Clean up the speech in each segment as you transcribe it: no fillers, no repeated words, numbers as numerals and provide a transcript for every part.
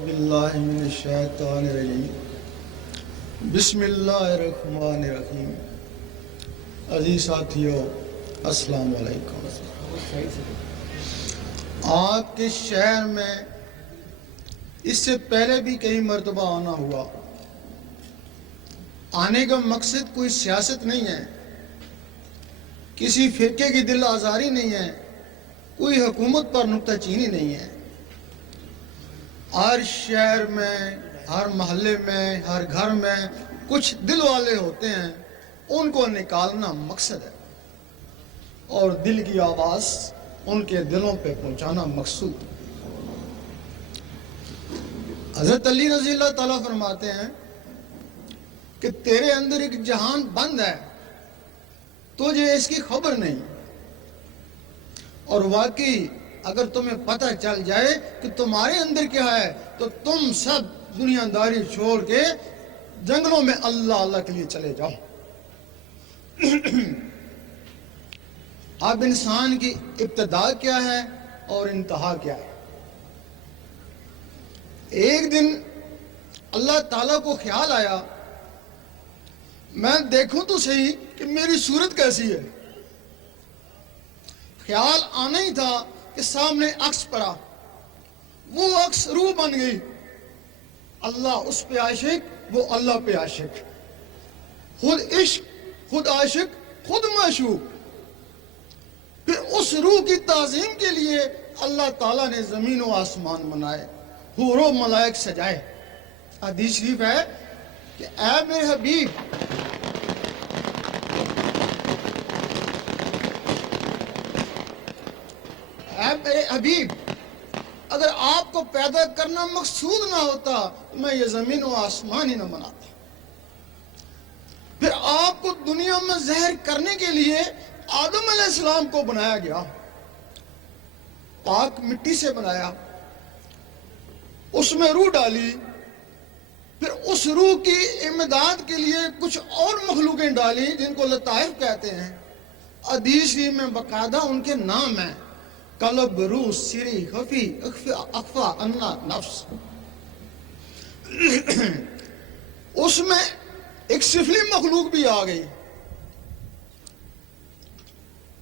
باللہ من الشیطان الرجیم بسم اللہ الرحمن الرحیم۔ عزیز ساتھیو، السلام علیکم۔ آپ کے شہر میں اس سے پہلے بھی کئی مرتبہ آنا ہوا۔ آنے کا مقصد کوئی سیاست نہیں ہے، کسی فرقے کی دل آزاری نہیں ہے، کوئی حکومت پر نکتہ چینی نہیں ہے۔ ہر شہر میں، ہر محلے میں، ہر گھر میں کچھ دل والے ہوتے ہیں، ان کو نکالنا مقصد ہے، اور دل کی آواز ان کے دلوں پہ پہنچانا مقصود۔ حضرت علی رضی اللہ تعالیٰ فرماتے ہیں کہ تیرے اندر ایک جہان بند ہے، تجھے اس کی خبر نہیں، اور واقعی اگر تمہیں پتہ چل جائے کہ تمہارے اندر کیا ہے تو تم سب دنیا داری چھوڑ کے جنگلوں میں اللہ اللہ کے لیے چلے جاؤ۔ اب انسان کی ابتدا کیا ہے اور انتہا کیا ہے؟ ایک دن اللہ تعالیٰ کو خیال آیا، میں دیکھوں تو صحیح کہ میری صورت کیسی ہے۔ خیال آنا ہی تھا کہ سامنے عکس پڑا، وہ عکس روح بن گئی۔ اللہ اس پہ عاشق، وہ اللہ پہ عاشق، خود عشق، خود عاشق، خود معشوق۔ پھر اس روح کی تعظیم کے لیے اللہ تعالیٰ نے زمین و آسمان بنائے، حور و ملائک سجائے۔ حدیث شریف ہے کہ اے میرے حبیب، اے میرے حبیب، اگر آپ کو پیدا کرنا مقصود نہ ہوتا تو میں یہ زمین و آسمان ہی نہ بناتا۔ پھر آپ کو دنیا میں زہر کرنے کے لیے آدم علیہ السلام کو بنایا گیا، پاک مٹی سے بنایا، اس میں روح ڈالی، پھر اس روح کی امداد کے لیے کچھ اور مخلوقیں ڈالی جن کو لطائف کہتے ہیں۔ حدیث میں باقاعدہ ان کے نام ہیں: قلب، روح، سری، خفی، اخفا، انا، نفس۔ اس میں ایک سفلی مخلوق بھی آ گئی،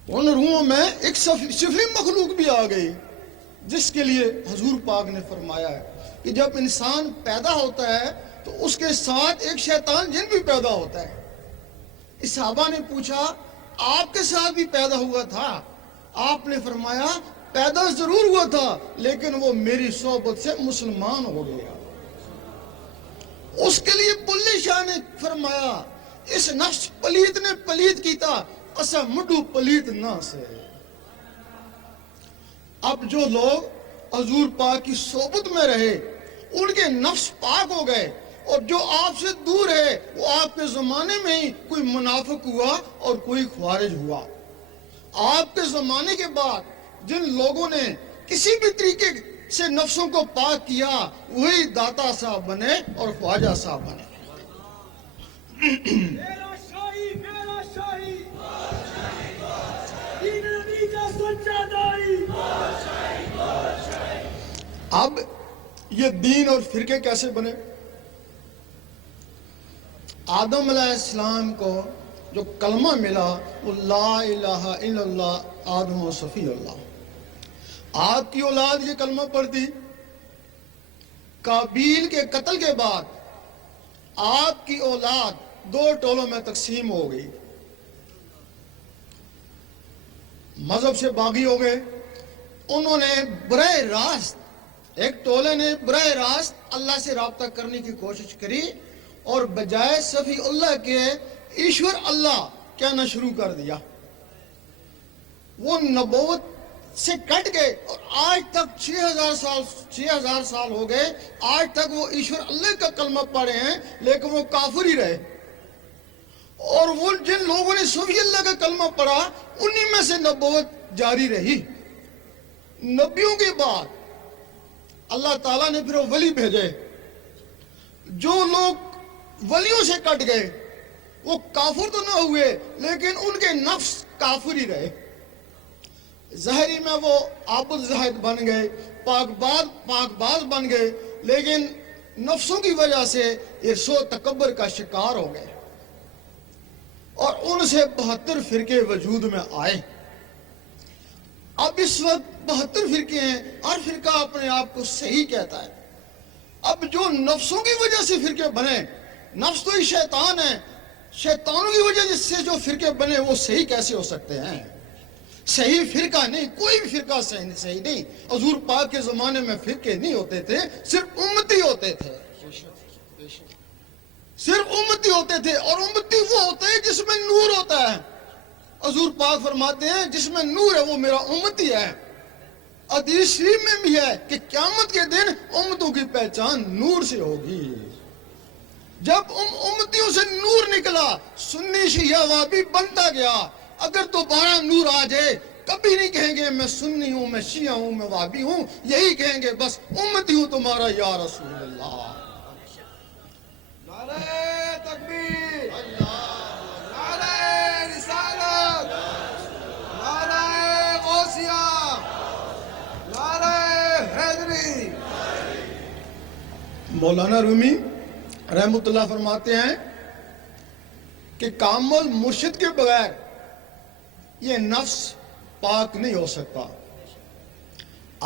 ان روحوں میں ایک سفلی مخلوق بھی آ گئی، جس کے لیے حضور پاک نے فرمایا ہے کہ جب انسان پیدا ہوتا ہے تو اس کے ساتھ ایک شیطان جن بھی پیدا ہوتا ہے۔ اس صحابہ نے پوچھا، آپ کے ساتھ بھی پیدا ہوا تھا؟ آپ نے فرمایا، پیدا ضرور ہوا تھا لیکن وہ میری صحبت سے مسلمان ہو گیا۔ اس کے لیے بلے شاہ نے فرمایا، اس نفس پلیت نے پلیت کیتا، اسا مڈو پلیت نہ سے۔ اب جو لوگ حضور پاک کی صحبت میں رہے ان کے نفس پاک ہو گئے، اور جو آپ سے دور ہے وہ آپ کے زمانے میں ہی کوئی منافق ہوا اور کوئی خوارج ہوا۔ آپ کے زمانے کے بعد جن لوگوں نے کسی بھی طریقے سے نفسوں کو پاک کیا وہی داتا صاحب بنے اور خواجہ صاحب بنے۔ اب یہ دین اور فرقے کیسے بنے؟ آدم علیہ السلام کو جو کلمہ ملا وہ لا الہ الا اللہ آدم و صفی اللہ۔ آپ کی اولاد یہ کلمہ پڑھتی، قابیل کے قتل کے بعد آپ کی اولاد دو ٹولوں میں تقسیم ہو گئی، مذہب سے باغی ہو گئے۔ انہوں نے براہ راست، ایک ٹولے نے براہ راست اللہ سے رابطہ کرنے کی کوشش کری اور بجائے صفی اللہ کے ایشور اللہ کہنا شروع کر دیا۔ وہ نبوت سے کٹ گئے اور آج تک 6000 سال ہو گئے، آج تک وہ ایشور اللہ کا کلمہ پڑھے ہیں لیکن وہ کافر ہی رہے۔ اور وہ جن لوگوں نے صفی اللہ کا کلمہ پڑھا انہی میں سے نبوت جاری رہی۔ نبیوں کے بعد اللہ تعالیٰ نے پھر وہ ولی بھیجے۔ جو لوگ ولیوں سے کٹ گئے وہ کافر تو نہ ہوئے لیکن ان کے نفس کافر ہی رہے۔ ظاہری میں وہ عابد زاہد بن گئے، پاک باز بن گئے، لیکن نفسوں کی وجہ سے یہ سو تکبر کا شکار ہو گئے اور ان سے 72 فرقے وجود میں آئے. اب اس وقت 72 فرقے ہیں، ہر فرقہ اپنے آپ کو صحیح کہتا ہے. اب جو نفسوں کی وجہ سے فرقے بنے، نفس تو ہی شیطان ہے، شیطانوں کی وجہ سے جو فرقے بنے وہ صحیح کیسے ہو سکتے ہیں؟ صحیح فرقہ نہیں، کوئی بھی فرقہ صحیح نہیں. حضور پاک کے زمانے میں فرقے نہیں ہوتے تھے، صرف امتی ہوتے تھے، صرف امتی ہوتے تھے. اور امتی وہ ہوتا ہے جس میں نور ہوتا ہے. حضور پاک فرماتے ہیں جس میں نور ہے وہ میرا امتی ہے. حدیث شریف میں بھی ہے کہ قیامت کے دن امتوں کی پہچان نور سے ہوگی. جب امتیوں سے نور نکلا، سنی شیعہ وہابی بنتا گیا. اگر دوبارہ نور آ جائے کبھی نہیں کہیں گے میں سنی ہوں، میں شیعہ ہوں، میں وہابی ہوں، یہی کہیں گے بس امتی ہوں تمہارا یا رسول اللہ. نعرہ تکبیر، نعرہ رسالت، نعرہ غوثیہ، نعرہ حیدری. مولانا رومی رحمۃ اللہ فرماتے ہیں کہ کامل مرشد کے بغیر یہ نفس پاک نہیں ہو سکتا.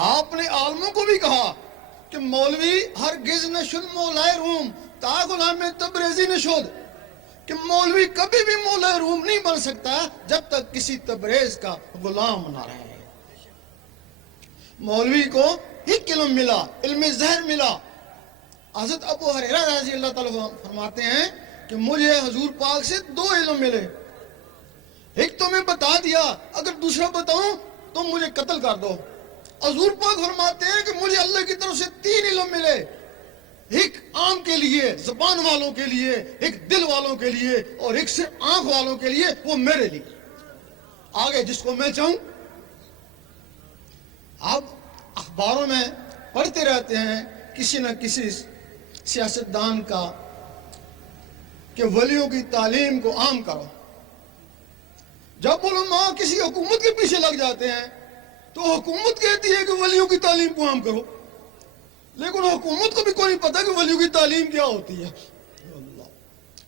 آپ نے عالموں کو بھی کہا کہ مولوی ہرگز نشد مولائے روم تا غلام تبریزی نشد، کہ مولوی کبھی بھی مولائے روم نہیں بن سکتا جب تک کسی تبریز کا غلام نہ رہے. مولوی کو ایک علم ملا، علم زہر ملا. حضرت ابو ہریرہ رضی اللہ تعالیٰ فرماتے ہیں کہ مجھے حضور پاک سے 2 علم ملے. ایک تو میں بتا دیا، اگر دوسرا بتاؤں تو مجھے قتل کر دو. حضور پاک فرماتے ہیں کہ مجھے اللہ کی طرف سے 3 علم ملے. ایک عام کے لیے، زبان والوں کے لیے، ایک دل والوں کے لیے، اور ایک صرف آنکھ والوں کے لیے، وہ میرے لیے. آگے جس کو میں چاہوں. اب اخباروں میں پڑھتے رہتے ہیں کسی نہ کسی سیاستدان کا کہ ولیوں کی تعلیم کو عام کرو. جب علماء کسی حکومت کے پیچھے لگ جاتے ہیں تو حکومت کہتی ہے کہ ولیوں کی تعلیم کو عام کرو، لیکن حکومت کو بھی کوئی نہیں پتا کہ ولیوں کی تعلیم کیا ہوتی ہے.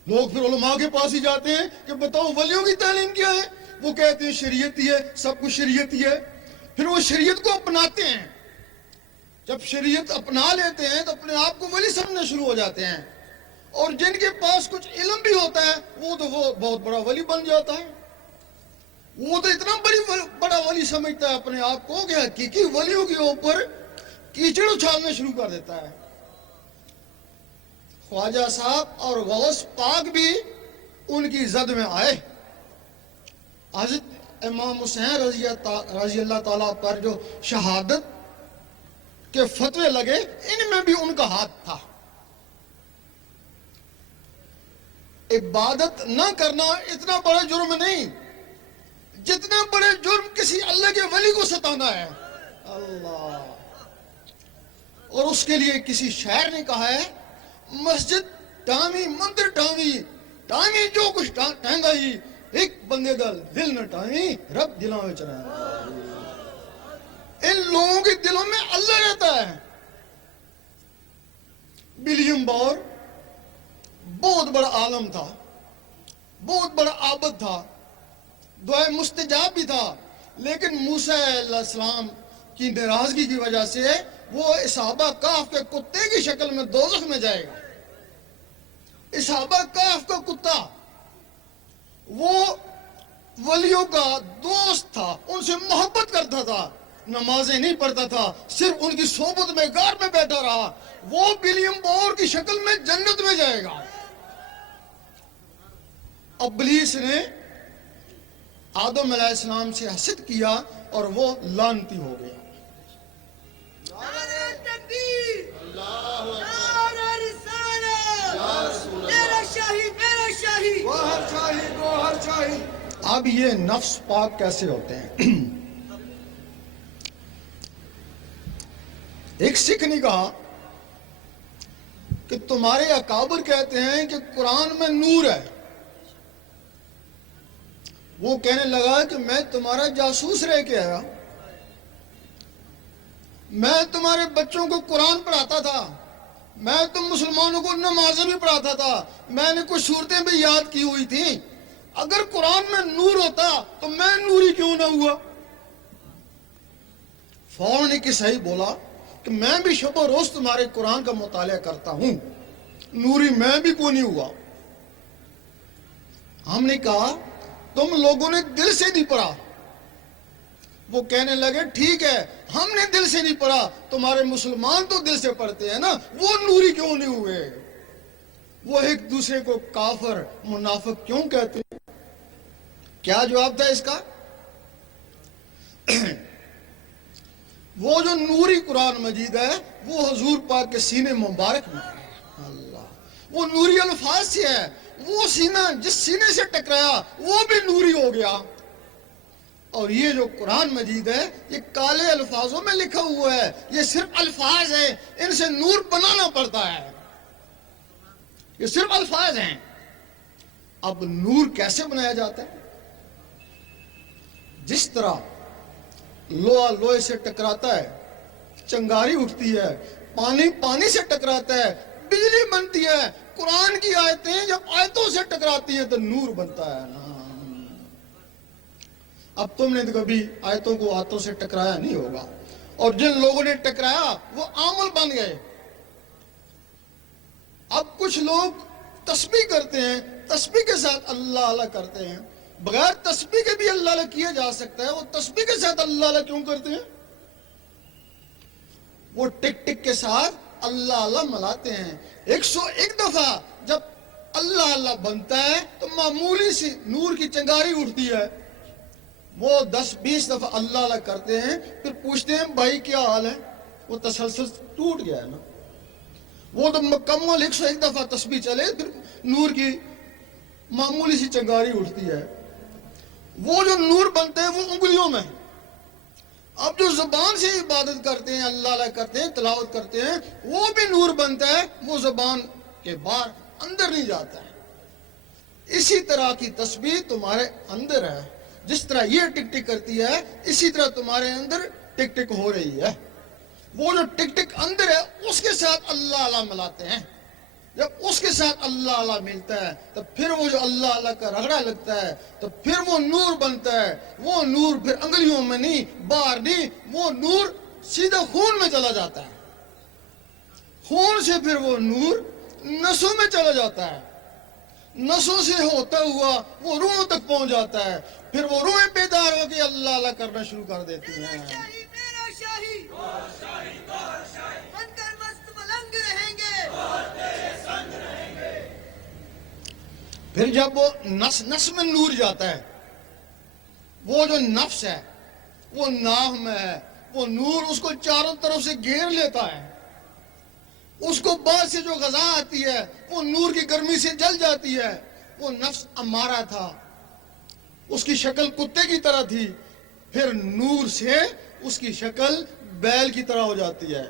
لوگ پھر علماء کے پاس ہی جاتے ہیں کہ بتاؤ ولیوں کی تعلیم کیا ہے. وہ کہتے ہیں شریعت ہی ہے، سب کچھ شریعت ہی ہے. پھر وہ شریعت کو اپناتے ہیں. جب شریعت اپنا لیتے ہیں تو اپنے آپ کو ولی سمجھنا شروع ہو جاتے ہیں. اور جن کے پاس کچھ علم بھی ہوتا ہے وہ بہت بڑا ولی بن جاتا ہے. وہ تو اتنا بڑا ولی سمجھتا ہے اپنے آپ کو کہ حقیقی ولیوں کے اوپر کیچڑ اچھالنا شروع کر دیتا ہے. خواجہ صاحب اور غوث پاک بھی ان کی زد میں آئے. حضرت امام حسین رضی اللہ تعالیٰ پر جو شہادت کے فتوے لگے، ان میں بھی ان کا ہاتھ تھا. عبادت نہ کرنا اتنا بڑا جرم نہیں جتنا بڑے جرم کسی اللہ کے ولی کو ستانا ہے. اللہ. اور اس کے لیے کسی شاعر نے کہا ہے مسجد ٹامی مندر ٹامی ٹامی جو کچھ ٹہنگا ہی ایک بندے دل نہ ٹامی رب دلوں میں چلا. ان لوگوں کے دلوں میں اللہ رہتا ہے. ولیم بور بہت بڑا عالم تھا، بہت بڑا عابد تھا، دعائے مستجاب بھی تھا، لیکن موسیٰ علیہ السلام کی ناراضگی کی وجہ سے وہ اصحابہ کہف کے کتے کی شکل میں دوزخ میں جائے گا. اصحابہ کہف کا کتا وہ ولیوں کا دوست تھا، ان سے محبت کرتا تھا، نمازیں نہیں پڑھتا تھا، صرف ان کی صحبت میں غار میں بیٹھا رہا. وہ ولیم بور کی شکل میں جنت میں جائے گا. ابلیس نے آدم علیہ السلام سے حسد کیا اور وہ لعنتی ہو گیا. نعرہ تکبیر، نعرہ رسالت، میرا شاہی میرا شاہی، گوہر شاہی گوہر شاہی. اب یہ نفس پاک کیسے ہوتے ہیں؟ ایک سکھ نے کہا کہ تمہارے اکابر کہتے ہیں کہ قرآن میں نور ہے. وہ کہنے لگا کہ میں تمہارا جاسوس رہ کے آیا، میں تمہارے بچوں کو قرآن پڑھاتا تھا، میں تم مسلمانوں کو نمازیں بھی پڑھاتا تھا، میں نے کچھ صورتیں بھی یاد کی ہوئی تھیں، اگر قرآن میں نور ہوتا تو میں نوری کیوں نہ ہوا؟ فوراً ایک عیسائی بولا کہ میں بھی شب و روز تمہارے قرآن کا مطالعہ کرتا ہوں، نوری میں بھی کیوں نہیں ہوا؟ ہم نے کہا تم لوگوں نے دل سے نہیں پڑھا۔ وہ کہنے لگے ٹھیک ہے، ہم نے دل سے نہیں پڑھا، تمہارے مسلمان تو دل سے پڑھتے ہیں نا، وہ نوری کیوں نہیں ہوئے؟ وہ ایک دوسرے کو کافر منافق کیوں کہتے ہیں؟ کیا جواب تھا اس کا؟ وہ جو نوری قرآن مجید ہے وہ حضور پاک کے سینے مبارک میں ہے، اللہ، وہ نوری الفاظ سے ہے، وہ سینہ جس سینے سے ٹکرایا وہ بھی نوری ہو گیا۔ اور یہ جو قرآن مجید ہے یہ کالے الفاظوں میں لکھا ہوا ہے، یہ صرف الفاظ ہیں، ان سے نور بنانا پڑتا ہے، یہ صرف الفاظ ہیں۔ اب نور کیسے بنایا جاتا ہے؟ جس طرح لوہا لوہے سے ٹکراتا ہے، چنگاری اٹھتی ہے، پانی پانی سے ٹکراتا ہے، بجلی بنتی ہے، قرآن کی آیتیں جب آیتوں سے ٹکراتی ہیں تو نور بنتا ہے نا۔ اب تم نے تو کبھی آیتوں کو ہاتھوں سے ٹکرایا نہیں ہوگا، اور جن لوگوں نے ٹکرایا وہ عامل بن گئے۔ اب کچھ لوگ تسبیح کرتے ہیں، تسبیح کے ساتھ اللہ اللہ کرتے ہیں، بغیر تسبیح کے بھی اللہ اللہ کیا جا سکتا ہے، وہ تسبیح کے ساتھ اللہ اللہ کیوں کرتے ہیں؟ وہ ٹک ٹک کے ساتھ اللہ اللہ ملاتے ہیں۔ 101 دفعہ جب اللہ اللہ بنتا ہے تو معمولی سی نور کی چنگاری اٹھتی ہے، وہ 10-20 دفعہ اللہ اللہ کرتے ہیں، پھر پوچھتے ہیں بھائی کیا حال ہے؟ وہ تسلسل ٹوٹ گیا ہے نا۔ وہ تو مکمل 101 دفعہ تسبیح چلے پھر نور کی معمولی سی چنگاری اٹھتی ہے۔ وہ جو نور بنتے ہیں وہ انگلیوں میں۔ اب جو زبان سے عبادت کرتے ہیں، اللہ اللہ کرتے ہیں، تلاوت کرتے ہیں، وہ بھی نور بنتا ہے، وہ زبان کے باہر اندر نہیں جاتا ہے۔ اسی طرح کی تسبیح تمہارے اندر ہے، جس طرح یہ ٹک ٹک کرتی ہے اسی طرح تمہارے اندر ٹک ٹک ہو رہی ہے۔ وہ جو ٹک ٹک اندر ہے اس کے ساتھ اللہ اللہ ملاتے ہیں، جب اس کے ساتھ اللہ اللہ ملتا ہے تو پھر وہ جو اللہ اللہ کا رگڑا لگتا ہے تو پھر وہ نور بنتا ہے۔ وہ نور پھر انگلیوں میں نہیں، باہر نہیں، وہ نور سیدھا خون میں چلا جاتا ہے، خون سے پھر وہ نور نسوں میں چلا جاتا ہے، نسوں سے ہوتا ہوا وہ روحوں تک پہنچ جاتا ہے، پھر وہ روحیں بیدار ہو کے اللہ اللہ کرنا شروع کر دیتی ہیں۔ میرا شاہی بن کر مست ملنگ رہیں گے، پھر جب وہ نس میں نور جاتا ہے، وہ جو نفس ہے وہ ناح میں ہے، وہ نور اس کو چاروں طرف سے گھیر لیتا ہے، اس کو بعد سے جو غذا آتی ہے وہ نور کی گرمی سے جل جاتی ہے۔ وہ نفس امارہ تھا، اس کی شکل کتے کی طرح تھی، پھر نور سے اس کی شکل بیل کی طرح ہو جاتی ہے،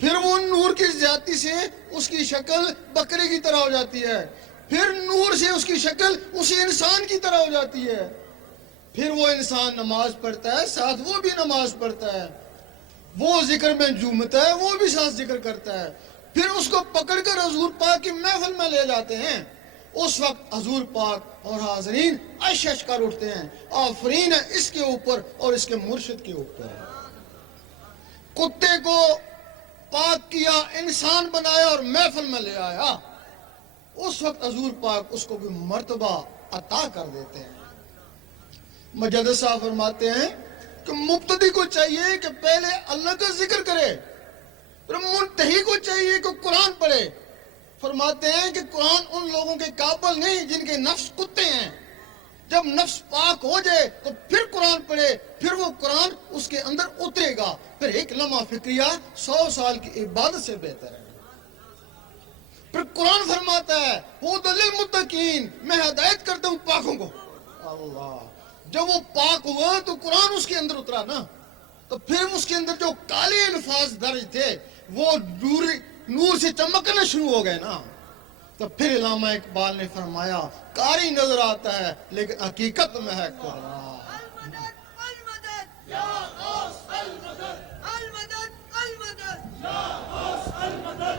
پھر وہ نور کی زیادتی سے اس کی شکل بکرے کی طرح ہو جاتی ہے، پھر نور سے اس کی شکل اسی انسان کی طرح ہو جاتی ہے، پھر وہ انسان نماز پڑھتا ہے، ساتھ وہ بھی نماز پڑھتا ہے، وہ ذکر میں جھومتا ہے، وہ بھی ساتھ ذکر کرتا ہے، پھر اس کو پکڑ کر حضور پاک کی محفل میں لے جاتے ہیں۔ اس وقت حضور پاک اور حاضرین عش عش کر اٹھتے ہیں، آفرین ہے اس کے اوپر اور اس کے مرشد کے اوپر۔ کتے کو پاک کیا، انسان بنایا اور محفل میں لے آیا، اس وقت حضور پاک اس کو بھی مرتبہ عطا کر دیتے ہیں۔ مجدد صاحب فرماتے ہیں کہ مبتدی کو چاہیے کہ پہلے اللہ کا ذکر کرے، پھر منتہی کو چاہیے کہ قرآن پڑھے۔ فرماتے ہیں کہ قرآن ان لوگوں کے قابل نہیں جن کے نفس کتے ہیں، جب نفس پاک ہو جائے تو پھر قرآن پڑھے، پھر وہ قرآن اس کے اندر اترے گا، پھر ایک لمحہ فکریہ 100 سال کی عبادت سے بہتر ہے۔ پھر قرآن فرماتا ہے ہدی للمتقین، میں ہدایت کرتا ہوں پاکوں کو۔ اللہ، جب وہ پاک ہوا تو قرآن اس کے اندر اترا نا، تو پھر اس کے اندر جو کالے الفاظ درج تھے وہ نور سے چمکنا شروع ہو گئے نا۔ تو پھر علامہ اقبال نے فرمایا قاری نظر آتا ہے لیکن حقیقت میں ہے قرآن۔ المدد المدد یا غوث المدد، المدد المدد یا غوث المدد۔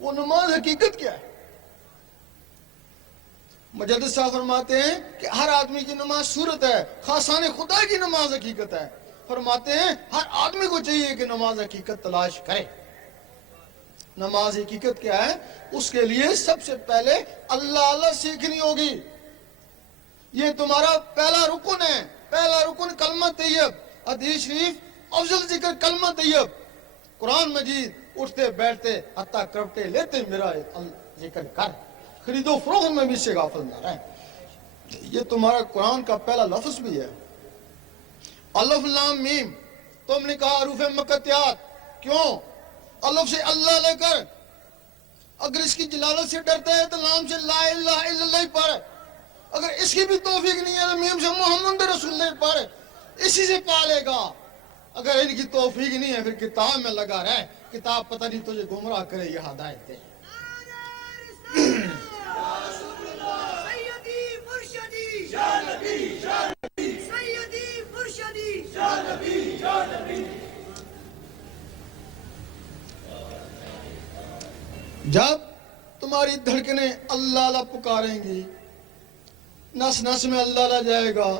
وہ نماز حقیقت کیا ہے؟ مجدد صاحب فرماتے ہیں کہ ہر آدمی کی نماز صورت ہے، خاصان خدا کی نماز حقیقت ہے۔ فرماتے ہیں ہر آدمی کو چاہیے کہ نماز حقیقت تلاش کرے۔ نماز حقیقت کیا ہے؟ اس کے لیے سب سے پہلے اللہ سیکھنی ہوگی۔ یہ تمہارا پہلا رکن ہے، پہلا رکن کلمہ طیب۔ حدیث شریف افضل ذکر کلمہ طیب۔ قرآن مجید اٹھتے بیٹھتے حتیٰ کرپٹے لیتے میرا ذکر کر، خرید و فروخت میں بھی سے غافل نہ رہے۔ یہ تمہارا قرآن کا پہلا لفظ بھی ہے۔ الف لام میم، تم نے کہا حروف مقطعات، کیوں؟ الف سے اللہ لے کر، اگر اس کی جلالت سے ڈرتا ہے تو لام سے لا الہ الا اللہ پڑھ، اگر اس کی بھی توفیق نہیں ہے تو میم سے محمد رسول اللہ پڑھ، اسی سے پالے گا۔ اگر ان کی توفیق نہیں ہے پھر کتاب میں لگا رہے، کتاب پتہ نہیں تجھے گمراہ کرے یہ ہدایت دے۔ سیدی مرشدی یا نبی یا نبی سیدی مرشدی یا نبی یا نبی۔ جب تمہاری دھڑکنیں اللہ اللہ پکاریں گی، نس نس میں اللہ اللہ جائے گا،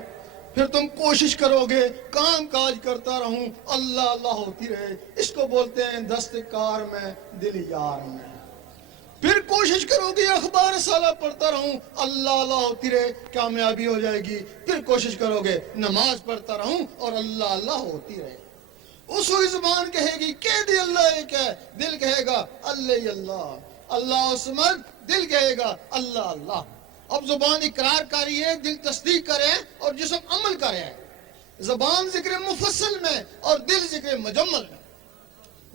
پھر تم کوشش کرو گے کام کاج کرتا رہوں اللہ اللہ ہوتی رہے۔ اس کو بولتے ہیں دست کار میں دل یار میں۔ پھر کوشش کرو گے اخبار سالہ پڑھتا رہوں اللہ اللہ ہوتی رہے، کامیابی ہو جائے گی۔ پھر کوشش کرو گے نماز پڑھتا رہوں اور اللہ اللہ ہوتی رہے۔ اس وقت زبان کہے گی کہہ دی اللہ ایک ہے، دل کہے گا اللہ اللہ، اللہ سمجھ، دل کہے گا اللہ اللہ۔ اب زبان اقرار کری ہے، دل تصدیق کرے اور جسم عمل کرے۔ زبان ذکر مفصل میں اور دل ذکر مجمل میں۔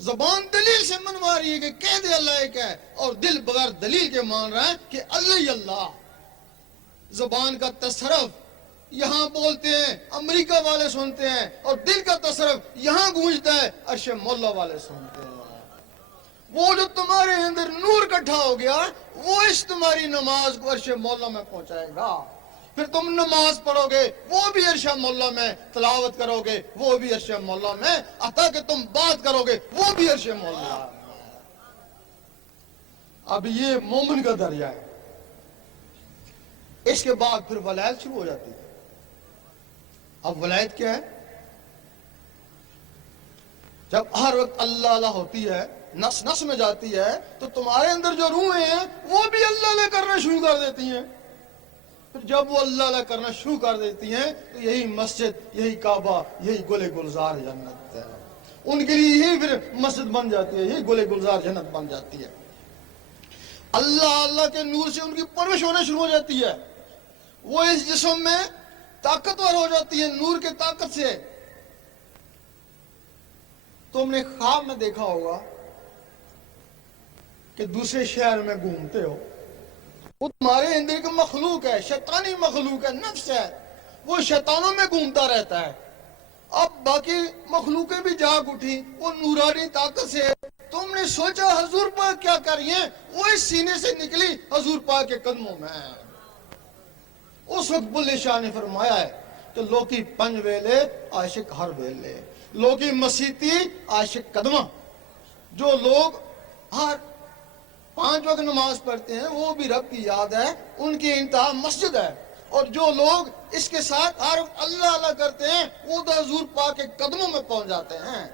زبان دلیل سے منوا رہی ہے کہ کہہ دے اللہ ایک ہے، اور دل بغیر دلیل کے مان رہا ہے کہ اللہ ہی اللہ۔ زبان کا تصرف یہاں بولتے ہیں، امریکہ والے سنتے ہیں، اور دل کا تصرف یہاں گونجتا ہے، عرش مولا والے سنتے ہیں۔ وہ جو تمہارے اندر نور اکٹھا ہو گیا وہ اس تمہاری نماز کو عرش مولا میں پہنچائے گا۔ پھر تم نماز پڑھو گے وہ بھی عرش مولا میں، تلاوت کرو گے وہ بھی عرش مولا میں، حتیٰ کہ تم بات کرو گے وہ بھی عرش مولا میں۔ اب یہ مومن کا درجہ ہے۔ اس کے بعد پھر ولایت شروع ہو جاتی ہے۔ اب ولایت کیا ہے؟ جب ہر وقت اللہ اللہ ہوتی ہے، نس نس میں جاتی ہے، تو تمہارے اندر جو روحیں ہیں وہ بھی اللہ اللہ کرنا شروع کر دیتی ہیں۔ پھر جب وہ اللہ اللہ کرنا شروع کر دیتی ہیں تو یہی مسجد، یہی کعبہ، یہی گل گلزار جنت ہے۔ ان کے لیے یہی پھر مسجد بن جاتی ہے، یہی گل گلزار جنت بن جاتی ہے۔ اللہ اللہ کے نور سے ان کی پرورش ہونا شروع ہو جاتی ہے۔ وہ اس جسم میں طاقتور ہو جاتی ہے نور کے طاقت سے۔ تم نے خواب میں دیکھا ہوگا کہ دوسرے شہر میں گھومتے ہو، وہ تمہارے اندر ایک مخلوق ہے، شیطانی مخلوق ہے، نفس ہے، وہ شیطانوں میں گھومتا رہتا ہے۔ اب باقی مخلوقیں بھی جاگ اٹھی وہ نورانی طاقت سے۔ تم نے سوچا حضور پاک کیا کر رہی ہیں، وہ اس سینے سے نکلی حضور پاک کے قدموں میں۔ اس وقت بلے شاہ نے فرمایا ہے کہ لوکی پنج ویلے عاشق ہر ویلے، لوکی مسیتی عاشق قدمہ۔ جو لوگ ہر 5 وقت نماز پڑھتے ہیں وہ بھی رب کی یاد ہے، ان کی انتہا مسجد ہے۔ اور جو لوگ اس کے ساتھ ہر وقت اللہ اللہ کرتے ہیں وہ تو حضور پاک کے قدموں میں پہنچ جاتے ہیں۔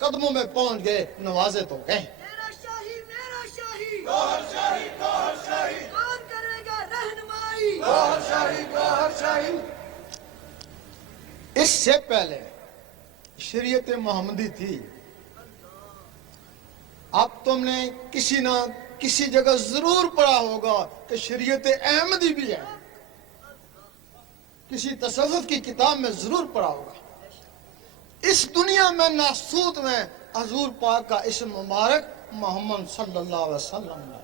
قدموں میں پہنچ گئے، نوازے تو گئے۔ میرا شاہی میرا شاہی گوہر شاہی گوہر شاہی کون کرے گا رہنمائی؟ گوہر شاہی گوہر شاہی۔ اس سے پہلے شریعت محمدی تھی۔ اب تم نے کسی نہ کسی جگہ ضرور پڑھا ہوگا کہ شریعت احمدی بھی ہے، کسی تصوف کی کتاب میں ضرور پڑھا ہوگا۔ اس دنیا میں ناسوت میں حضور پاک کا اسم مبارک محمد صلی اللہ علیہ وسلم ہے۔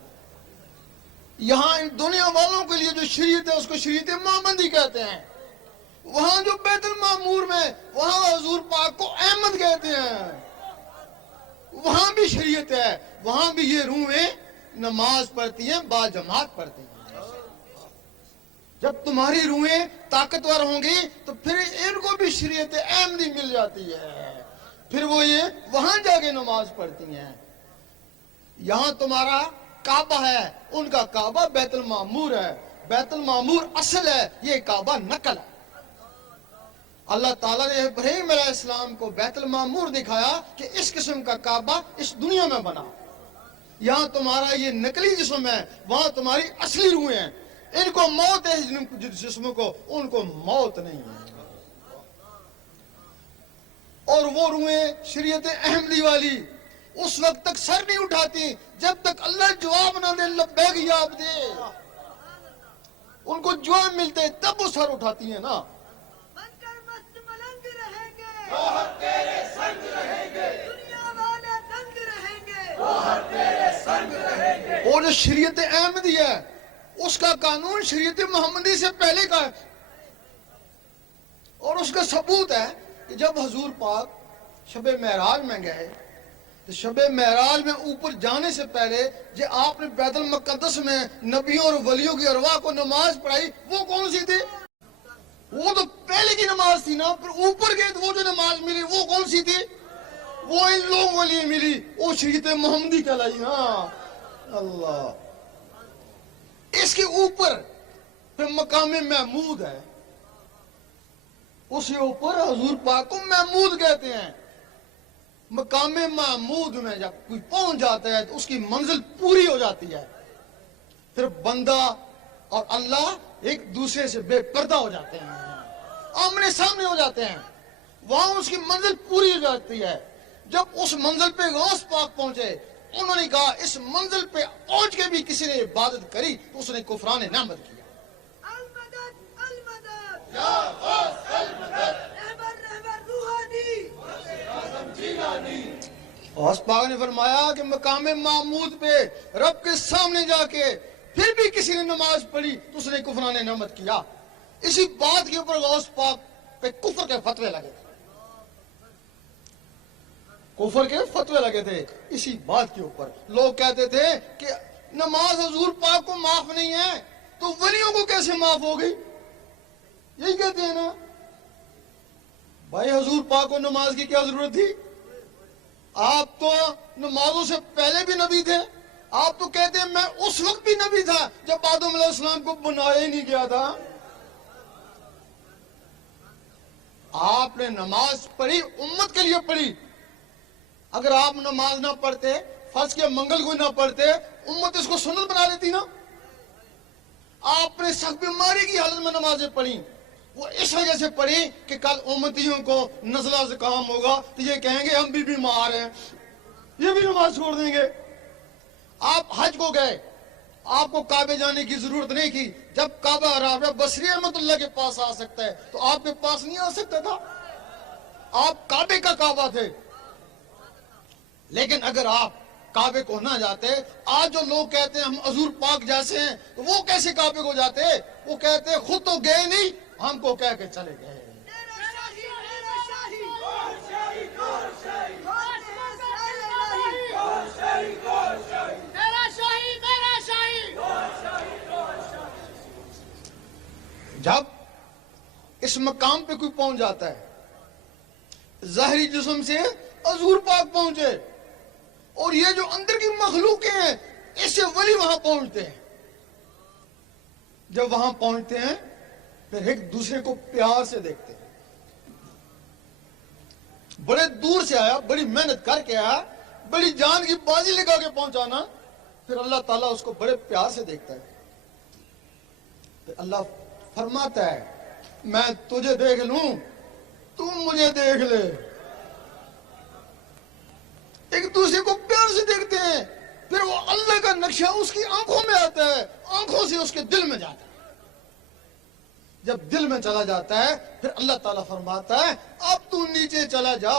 یہاں ان دنیا والوں کے لیے جو شریعت ہے اس کو شریعت محمدی کہتے ہیں۔ وہاں جو بیت المعمور میں وہاں حضور پاک کو احمد کہتے ہیں۔ وہاں بھی شریعت ہے، وہاں بھی یہ روحیں نماز پڑھتی ہیں، با جماعت پڑھتی ہیں۔ جب تمہاری روحیں طاقتور ہوں گی تو پھر ان کو بھی شریعت احمدی مل جاتی ہے، پھر وہ یہ وہاں جا کے نماز پڑھتی ہیں۔ یہاں تمہارا کعبہ ہے، ان کا کعبہ بیت المعمور ہے، بیت المعمور اصل ہے، یہ کعبہ نقل ہے۔ اللہ تعالیٰ نے ابراہیم علیہ السلام کو بیت المعمور دکھایا کہ اس قسم کا کعبہ اس دنیا میں بنا، یہاں تمہارا یہ نقلی جسم ہے، وہاں تمہاری اصلی روحیں ہیں، ان کو موت ہے، جسموں کو ان کو موت نہیں ہے۔ اور وہ روحیں شریعت احمدی والی اس وقت تک سر نہیں اٹھاتی جب تک اللہ جواب نہ دے، لبیک یا عبدی، ان کو جواب ملتے تب وہ سر اٹھاتی ہیں نا۔ بن کر مست ملنگ رہیں گے، گوہر تیرے سنگ رہیں گے، دنیا والے دنگ رہیں گے، گوہر تیرے سنگ رہیں گے۔ اور جو شریعت احمدی ہے اس کا قانون شریعت محمدی سے پہلے کا ہے، اور اس کا ثبوت ہے کہ جب حضور پاک شب معراج میں گئے تو شب معراج میں اوپر جانے سے پہلے جو آپ نے بیت المقدس میں نبیوں اور ولیوں کی ارواح کو نماز پڑھائی، وہ کون سی تھی؟ وہ تو پہلے کی نماز تھی نا، پھر اوپر گئے تو وہ جو نماز ملی وہ کون سی تھی؟ وہ ان لوگوں کے لیے ملی، وہ شریعت محمدی کہلائی نا۔ اللہ، اس کے اوپر پھر مقام محمود ہے، اس کے اوپر حضور پاک کو محمود کہتے ہیں۔ مقام محمود میں جب کوئی پہنچ جاتا ہے تو اس کی منزل پوری ہو جاتی ہے، پھر بندہ اور اللہ ایک دوسرے سے بے پردہ ہو جاتے ہیں، آمنے سامنے ہو جاتے ہیں، وہاں اس کی منزل پوری ہو جاتی ہے۔ جب اس منزل پہ غوث پاک پہنچے، انہوں نے کہا اس منزل پہ پہنچ کے بھی کسی نے عبادت کری تو اس نے کفران نعمت کیا۔ المدد المدد، یا غوث المدد، رہبر رہبر روحانی، اعظم جیلانی۔ غوث پاک نے فرمایا کہ مقام محمود پہ رب کے سامنے جا کے پھر بھی کسی نے نماز پڑھی تو اس نے کفران نعمت کیا۔ اسی بات کے اوپر غوث پاک پہ کفر کے فتوے لگے تھے، کفر کے فتوے لگے تھے اسی بات کے اوپر۔ لوگ کہتے تھے کہ نماز حضور پاک کو معاف نہیں ہے تو ولیوں کو کیسے معاف ہو گئی؟ یہی کہتے ہیں نا بھائی، حضور پاک کو نماز کی کیا ضرورت تھی؟ آپ تو نمازوں سے پہلے بھی نبی تھے، آپ تو کہتے ہیں میں اس وقت بھی نبی تھا جب آدم علیہ السلام کو بنایا ہی نہیں گیا تھا۔ آپ نے نماز پڑھی، امت کے لیے پڑھی، اگر آپ نماز نہ پڑھتے، فرض کے منگل کو نہ پڑھتے، امت اس کو سنت بنا لیتی نا۔ آپ نے سخت بیماری کی حالت میں نمازیں پڑھی، وہ اس وجہ سے پڑھی کہ کل امتیوں کو نزلہ زکام ہوگا تو یہ کہیں گے ہم بھی بیمار ہیں، یہ بھی نماز چھوڑ دیں گے۔ آپ حج کو گئے، آپ کو کعبے جانے کی ضرورت نہیں تھی، جب کعبہ رابعہ بصری رحمۃ اللہ کے پاس آ سکتا ہے تو آپ کے پاس نہیں آ سکتا تھا؟ آپ کعبے کا کعبہ تھے، لیکن اگر آپ کعبے کو نہ جاتے، آج جو لوگ کہتے ہیں ہم حضور پاک جیسے ہیں تو وہ کیسے کعبے کو جاتے؟ وہ کہتے ہیں خود تو گئے نہیں، ہم کو کہہ کے چلے گئے۔ میرا شاہی میرا شاہی، گوہر شاہی، گوہر شاہی، خاص مسائل الہی، گوہر شاہی، گوہر شاہی، میرا شاہی میرا شاہی، گوہر شاہی، گوہر شاہی۔ جب اس مقام پہ کوئی پہنچ جاتا ہے، ظاہری جسم سے حضور پاک پہنچے، اور یہ جو اندر کی مخلوقیں ہیں اس سے ولی وہاں پہنچتے ہیں۔ جب وہاں پہنچتے ہیں پھر ایک دوسرے کو پیار سے دیکھتے ہیں۔ بڑے دور سے آیا، بڑی محنت کر کے آیا، بڑی جان کی بازی لگا کے پہنچانا، پھر اللہ تعالیٰ اس کو بڑے پیار سے دیکھتا ہے۔ پھر اللہ فرماتا ہے میں تجھے دیکھ لوں، تم مجھے دیکھ لے۔ ایک دوسرے کو پیار سے دیکھتے ہیں، پھر وہ اللہ کا نقشہ اس کی آنکھوں میں آتا ہے، آنکھوں سے اس کے دل میں جاتا ہے۔ جب دل میں چلا جاتا ہے پھر اللہ تعالیٰ فرماتا ہے اب تو نیچے چلا جا،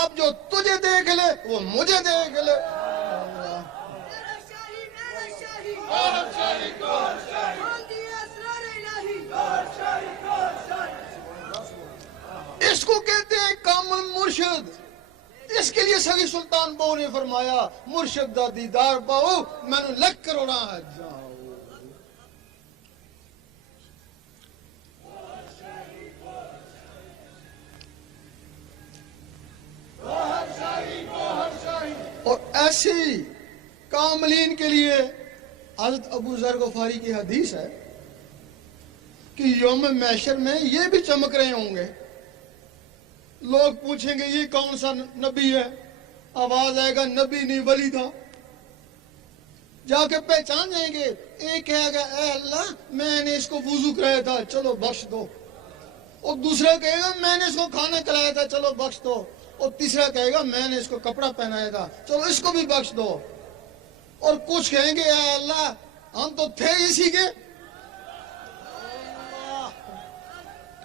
اب جو تجھے دیکھ لے وہ مجھے دیکھ لے۔ میرا شاہی میرا شاہی، گوہر شاہی، گوہر شاہی، کھول دیے اسرار الہی، گوہر شاہی، گوہر شاہی۔ اس کو کہتے ہیں کامل مرشد۔ اس کے لیے سگی سلطان بہو نے فرمایا مرشد دا دیدار بہو میں نے لکھ کروڑا ہے جاؤ۔ گوہر شاہی، گوہر شاہی، اور ایسی کاملین کے لیے حضرت ابو ذر غفاری کی حدیث ہے کہ یوم محشر میں یہ بھی چمک رہے ہوں گے. لوگ پوچھیں گے یہ کون سا نبی ہے؟ آواز آئے گا نبی نہیں ولی تھا. جا کے پہچان جائیں گے. ایک کہے گا اے اللہ میں نے اس کو وضو کرایا تھا چلو بخش دو. اور دوسرا کہے گا میں نے اس کو کھانا کھلایا تھا چلو بخش دو. اور تیسرا کہے گا میں نے اس کو کپڑا پہنایا تھا چلو اس کو بھی بخش دو. اور کچھ کہیں گے اے اللہ ہم تو تھے اسی کے.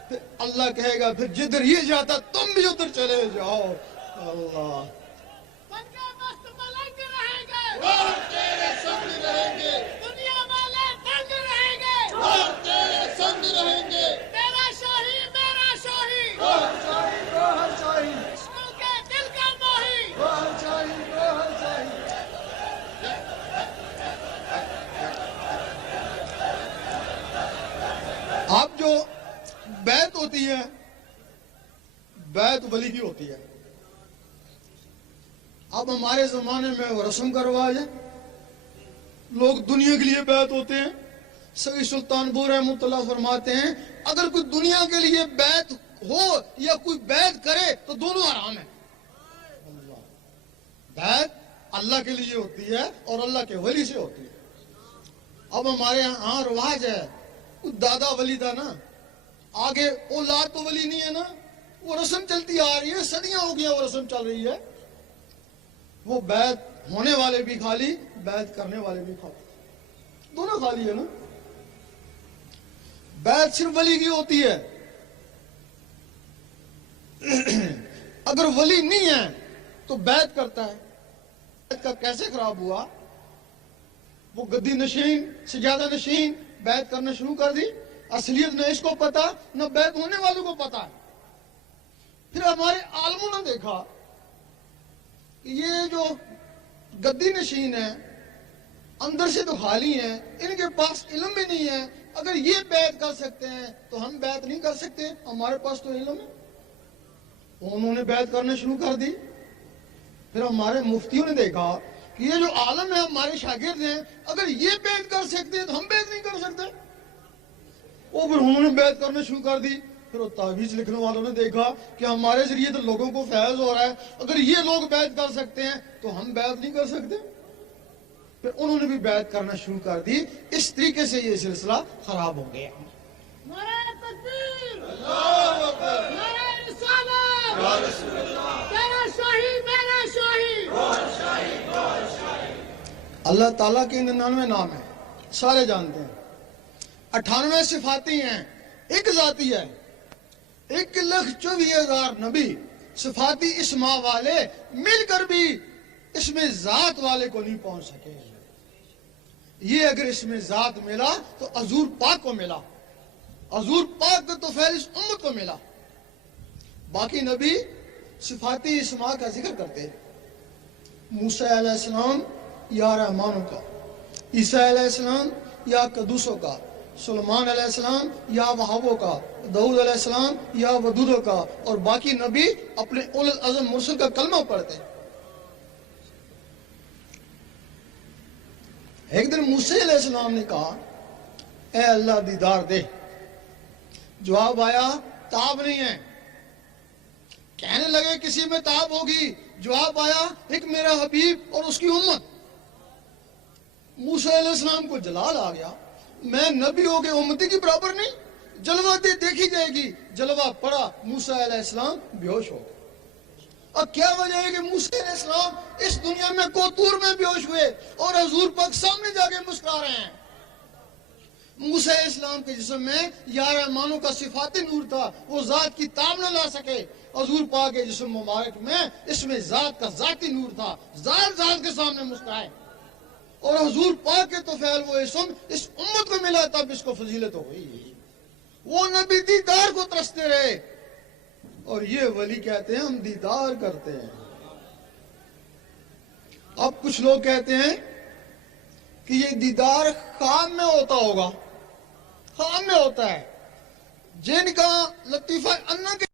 پھر اللہ کہے گا پھر جدھر یہ جاتا تم بھی ادھر چلے جاؤ. اللہ بندے مست ملنگ رہیں گے. اور تیرے سنگ رہیں گے. دنیا والے تنگ رہیں گے. اور تیرے سنگ رہیں گے. میرا شاہی میرا شاہی. گوہر شاہی گوہر شاہی عشق کے دل کا ماہی. گوہر شاہی گوہر شاہی. اب جو بیعت ہوتی ہے بیعت ولی کی ہوتی ہے. اب ہمارے زمانے میں وہ رسم کا رواج ہے. لوگ دنیا کے لیے بیعت ہوتے ہیں. سید سلطان بو رحمۃ اللہ فرماتے ہیں اگر کوئی دنیا کے لیے بیعت ہو یا کوئی بیعت کرے تو دونوں حرام ہیں. بیعت اللہ کے لیے ہوتی ہے اور اللہ کے ولی سے ہوتی ہے. اب ہمارے ہاں رواج ہے کوئی دادا ولی تھا نا آگے اولاد تو ولی نہیں ہے نا. وہ رسم چلتی آ رہی ہے صدیاں ہو گیا وہ رسم چل رہی ہے. وہ بیعت ہونے والے بھی خالی بیعت کرنے والے بھی خالی دونوں خالی ہے نا. بیعت صرف ولی کی ہوتی ہے. اگر ولی نہیں ہے تو بیعت کرتا ہے. بیعت کا کیسے خراب ہوا؟ وہ گدی نشین سجادہ نشین بیعت کرنا شروع کر دی. اصلیت نہ اس کو پتا نہ بیعت ہونے والوں کو پتا. پھر ہمارے عالموں نے دیکھا کہ یہ جو گدی نشین ہے اندر سے تو خالی ہیں ان کے پاس علم بھی نہیں ہے. اگر یہ بیعت کر سکتے ہیں تو ہم بیعت نہیں کر سکتے ہمارے پاس تو علم ہے. انہوں نے بیعت کرنا شروع کر دی. پھر ہمارے مفتیوں نے دیکھا کہ یہ جو عالم ہے ہمارے شاگرد ہیں اگر یہ بیعت کر سکتے ہیں تو ہم بیعت نہیں کر سکتے. وہ پھر انہوں نے بیعت کرنا شروع کر دی. پھر وہ تعویذ لکھنے والوں نے دیکھا کہ ہمارے ذریعے تو لوگوں کو فیض ہو رہا ہے اگر یہ لوگ بیعت کر سکتے ہیں تو ہم بیعت نہیں کر سکتے. پھر انہوں نے بھی بیعت کرنا شروع کر دی. اس طریقے سے یہ سلسلہ خراب ہو گیا. نعرہ تکبیر. اللہ اکبر. نعرہ رسالت. یا رسول اللہ. تیرا شاہی میرا شاہی. گوہر شاہی گوہر شاہی. اللہ تعالیٰ کے 99 نام ہیں سارے جانتے ہیں. 98 صفاتی ہیں ایک ذاتی ہے. 1,24,000 نبی صفاتی اسماء والے مل کر بھی اس میں ذات والے کو نہیں پہنچ سکے. یہ اگر اس میں ذات ملا تو حضور پاک کو ملا. حضور پاک کو تو فیض اس امت کو ملا. باقی نبی صفاتی اسماء کا ذکر کرتے ہیں. موسیٰ علیہ السلام یا رحمانوں کا, عیسیٰ علیہ السلام یا قدوسوں کا, سلیمان علیہ السلام یا وہابوں کا, داؤد علیہ السلام یا ودودوں کا, اور باقی نبی اپنے اول العزم مرسل کا کلمہ پڑھتے ہیں. ایک دن موسیٰ علیہ السلام نے کہا اے اللہ دیدار دے. جواب آیا تاب نہیں ہے. کہنے لگے کسی میں تاب ہوگی. جواب آیا ایک میرا حبیب اور اس کی امت. موسیٰ علیہ السلام کو جلال آ گیا. میں نبی ہو کے امتی کی برابر نہیں. جلوہ دیکھی جائے گی. جلوہ پڑا موسیٰ علیہ السلام بے ہوش ہو گئے. اب کیا وجہ ہے کہ موسیٰ علیہ السلام اس دنیا میں کوتور میں بے ہوش ہوئے اور حضور پاک سامنے جا کے مسکرا رہے ہیں. موسیٰ علیہ السلام کے جسم میں یا رحمانوں کا صفاتی نور تھا. وہ ذات کی تاب نہ لا سکے. حضور پاک کے جسم مبارک میں اس میں ذات کا ذاتی نور تھا. ذات کے سامنے مسکرائے. اور حضور پاک کے تو فعل وہ اسم اس امت کو ملا تب اس کو فضیلت ہو گئی. وہ نبی دیدار کو ترستے رہے اور یہ ولی کہتے ہیں ہم دیدار کرتے ہیں. اب کچھ لوگ کہتے ہیں کہ یہ دیدار خواب میں ہوتا ہوگا. خواب میں ہوتا ہے. جن کا لطیفہ انا کے